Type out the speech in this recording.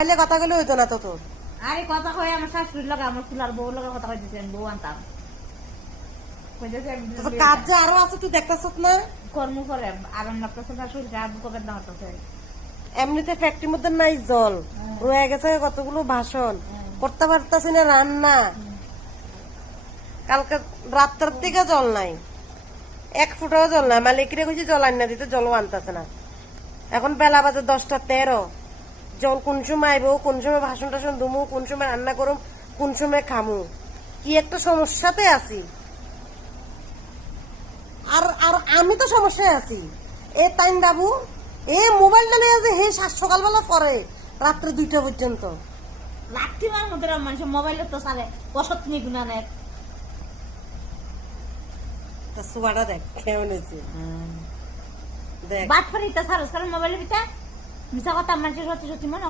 তাহলে কথা বলে হইতো না তো তোর। আরে কথা কই আমার শাশুড়ির লগে আমার ফুলার বউ লগে কথা কইতেছেন বউ আনতাম কইতেছে তোর কাজ যে আরো আছে তুই দেখতেছ না। কর্ম করে আরাম লাগতেছে শাশুড়ি আর বুকের দাম হতেছে এমনিতে ফ্যাক্টরির মধ্যে নাই জল, রয়ে গেছে কতগুলো ভাষণ, করতে পারতাছি না রান্না। কালকে রাত্রের দিকে জল নাই, এক ফুটাও জল নাই। মালিকরে কইছি জল আন না দিতে, জলও আনতেছে না। এখন বেলা বাজে 10:13। জল কোন সময় আইব, কোন সময় ভাষণ টাষণ দুমু, কোন সময় রান্না করুম, কোন সময় খামু, কি একটা সমস্যাতে আছি। আর আর আমি তো সমস্যায় আছি। এ টাইম বাবু এ মোবাইলটা নিয়ে যে হে সকালবেলা পরে রাত্রে 2টা পর্যন্ত। রাত্রিমার মধ্যে মানুষ মোবাইলে তো চালে অসৎ নিগুণা নেয় তা সুবাটা দেখ কেমন হয়েছে দেখ। বাট ফারিতে সারস কারণ মোবাইলের ভিতরে মিশা কথা মানুষের সত্যি সত্যি মনে